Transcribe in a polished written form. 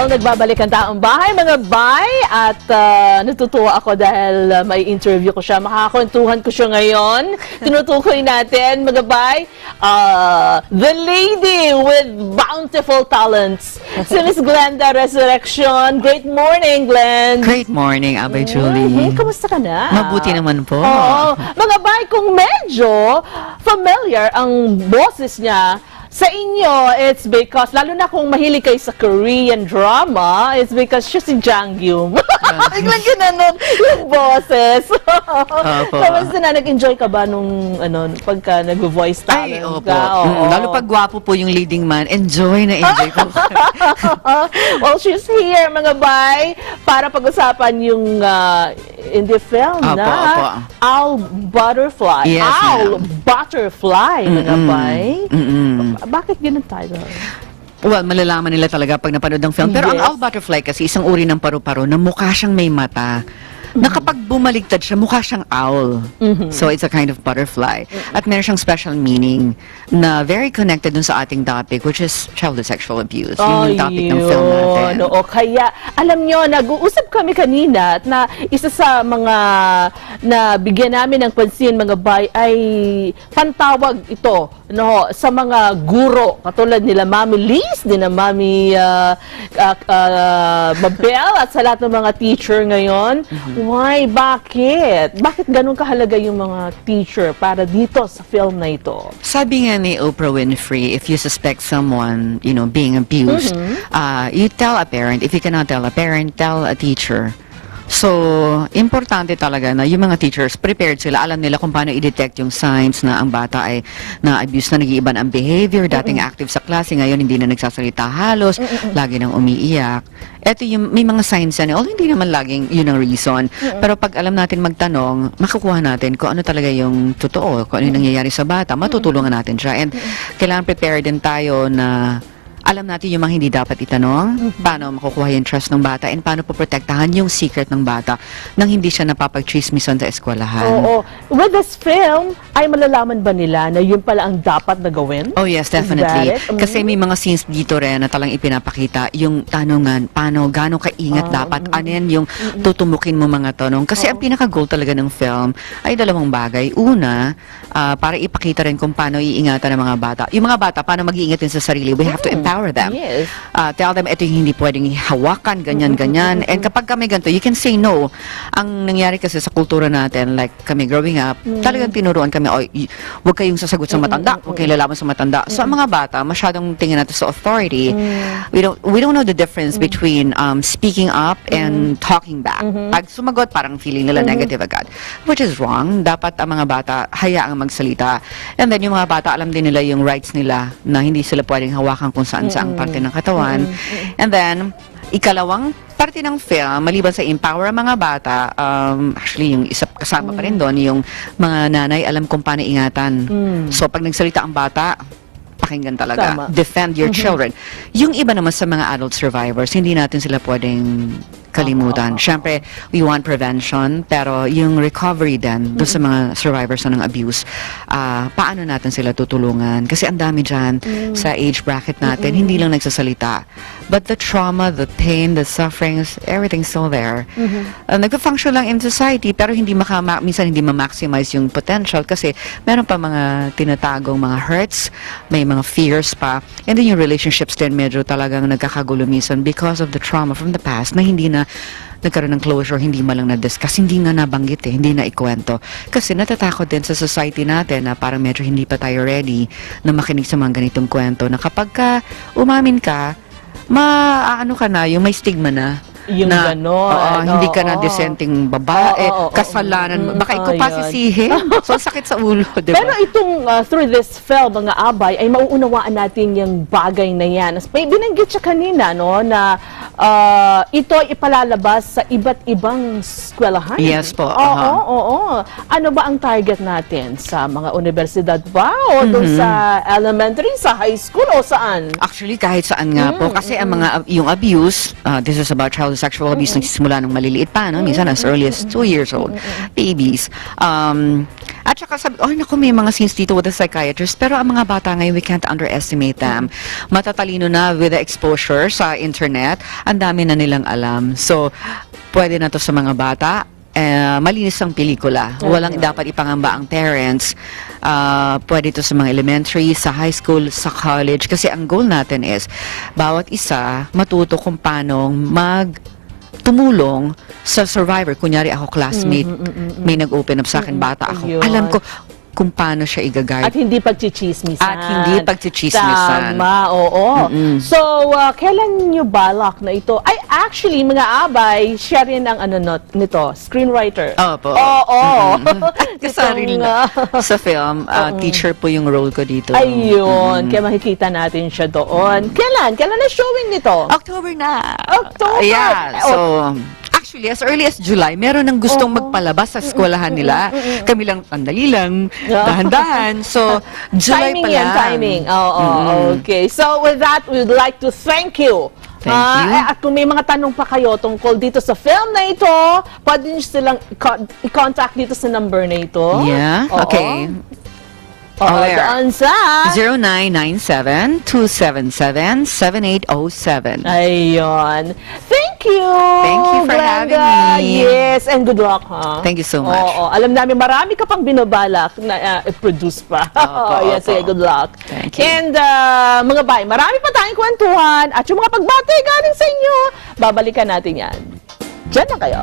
Well, nagbabalik ang taong bahay, mga bay, at natutuwa ako dahil may interview ko siya. Makakakwentuhan ko siya ngayon. Tinutukoy natin, mga bay, the lady with bountiful talents, si Miss Glenda Resurrection. Great morning, Glenn. Great morning, Abay Julie. Kamusta ka na? Mabuti naman po. Oo. Mga bay, kung medyo familiar ang boses niya, sa inyo, it's because, lalo na kung mahilig kayo sa Korean drama, it's because siya si Jang Gyum. Biglang ginanon yung boses. Kamusta na, nag-enjoy ka ba nung pagka nag-voice talent Ay, opo. ka? Oo. Lalo pag gwapo po yung leading man, enjoy po. Well, she's here, mga bay, para pag-usapan yung indie film na Opo. Owl Butterfly. Yes, Owl Butterfly, mga bay. Bakit ganun tayo? Well, malalaman nila talaga pag napanood ng film. Pero ang Yes. owl butterfly kasi isang uri ng paru-paro na mukha siyang may mata. Na kapag bumaligtad siya, mukha siyang owl. So it's a kind of butterfly. At meron siyang special meaning na very connected dun sa ating topic, which is childhood sexual abuse. Yun yung topic ng film natin. Oo, kaya, alam nyo, nag-uusap kami kanina at na isa sa mga na bigyan namin ng pansin, mga bay, ay pantawag ito sa mga guro, katulad nila Mami Liz, nila Mami Mabel, at sa lahat ng mga teacher ngayon. Why? Bakit? Bakit ganun kahalaga yung mga teacher para dito sa film na ito? Sabi nga ni Oprah Winfrey, if you suspect someone, being abused, you tell a parent. If you cannot tell a parent, tell a teacher. So, importante talaga na yung mga teachers, prepared sila, alam nila kung paano i-detect yung signs na ang bata ay na-abuse, na nag-iiban ang behavior, dating active sa klase, ngayon hindi na nagsasalita halos, lagi nang umiiyak. Ito yung, may mga signs yan, although hindi naman laging yun ang reason, pero pag alam natin magtanong, makukuha natin kung ano talaga yung totoo, kung ano yung nangyayari sa bata, matutulungan natin siya. And kailangan prepared din tayo na alam natin yung mga hindi dapat itanong, paano makukuha yung trust ng bata, and paano poprotektahan yung secret ng bata nang hindi siya napapag-chismisan sa eskwelahan. Oo. With this film, ay malalaman ba nila na yun pala ang dapat na gawin? Oh yes, definitely. Is that it? Kasi may mga scenes dito rin na talang ipinapakita yung tanungan, paano, gano'ng kaingat dapat, ano yan yung tutumukin mo mga tanong. Kasi ang pinaka-goal talaga ng film ay dalawang bagay. Una, para ipakita rin kung paano iingatan ng mga bata. Yung mga bata, paano mag-iingat din sa sarili. We have to empower them. Yes. Tell them, ito yung hindi pwedeng hawakan, ganyan. And kapag kami ganito, you can say no. Ang nangyari kasi sa kultura natin, like kami growing up, talagang tinuruan kami, huwag kayong sasagot sa matanda, huwag kayong lalaban sa matanda. So ang mga bata, masyadong tingin natin sa authority. We don't know the difference between speaking up and talking back. Pag sumagot, parang feeling nila negative agad. Which is wrong. Dapat ang mga bata, hayaang magsalita. And then yung mga bata, alam din nila yung rights nila na hindi sila pwedeng hawakan kung saan sa ang parte ng katawan. And then, ikalawang parte ng film, maliban sa empower ang mga bata, actually, yung isa kasama pa rin doon, yung mga nanay alam kung paano ingatan. So, pag nagsalita ang bata, pakinggan talaga. Tama. Defend your children. Yung iba naman sa mga adult survivors, hindi natin sila pwedeng kalimutan. Siyempre, we want prevention, pero yung recovery din doon sa mga survivors ng abuse, paano natin sila tutulungan? Kasi ang dami dyan sa age bracket natin, hindi lang nagsasalita. But the trauma, the pain, the sufferings, everything's still there. Nagpa-function lang in society, pero hindi minsan hindi ma-maximize yung potential kasi meron pa mga tinatagong mga hurts, may mga fears pa, and then yung relationships din medyo talagang nagkakagulo minsan because of the trauma from the past na hindi na nagkaroon ng closure, hindi man lang na-discuss, hindi nga nabanggit hindi na ikwento. Kasi natatakot din sa society natin na parang medyo hindi pa tayo ready na makinig sa mga ganitong kwento na kapag ka umamin ka, ano ka na, yung may stigma na. Yung na, gano'n. hindi ka na decenteng babae, kasalanan mo. Baka ikaw pa sisihin. So, sakit sa ulo, di ba? Pero itong through this film, mga abay, ay mauunawaan natin yung bagay na yan. Binanggit siya kanina, no, na ito ay ipalalabas sa iba't ibang eskwelahan. Yes po. Oo. Ano ba ang target natin? Sa mga universidad ba? O doon sa elementary, sa high school, o saan? Actually, kahit saan nga po. Kasi ang yung abuse, this is about child sexual abuse, nagsisimula ng maliliit pa, no? Minsan as early as 2 years old, babies. At saka sabi, oh naku, may mga scenes dito with the psychiatrist, pero ang mga bata ngayon, we can't underestimate them. Matatalino na with the exposure sa internet, ang dami na nilang alam. So, pwede na to sa mga bata. Malinis ang pelikula. Walang dapat ipangamba ang parents. Pwede to sa mga elementary, sa high school, sa college. Kasi ang goal natin is, bawat isa matuto kung paano tumulong sa survivor. Kunyari ako classmate, may nag-open up sa akin, bata ako. Yun. Alam ko kung paano siya i-guide. At hindi pagchichismisan. At hindi pagchichismisan. Tama, oo. So, kailan nyo balak na ito? Ay, actually, mga abay, siya rin ang nito, screenwriter. Opo. Oo. Kasari na sa film, teacher po yung role ko dito. Ayun, kaya makikita natin siya doon. Kailan? Kailan na showing nito? October na. October. Yeah. So, actually, as early as July, meron ng gustong magpalabas sa eskwelahan nila. Kami lang, andali lang, dahan-dahan. So, July Timing pa yan, lang. timing. Oo, okay. So, with that, we would like to thank you. Thank you. At kung may mga tanong pa kayo tungkol dito sa film na ito, pwede nyo silang i-contact dito sa number na ito. Yeah, Oo. okay. Oo, Where? doon sa... 0997-277-7807. Ayun. Thank you. Thank you for Glenda. having me. Yes, and good luck, ha? Thank you so much. Oo, alam namin marami ka pang binabalak na i-produce pa. Opo, Yes, opo. sige, good luck. Thank you. And mga bay, marami pa tayong kwentuhan at yung mga pagbati galing sa inyo, babalikan natin yan. Diyan na kayo.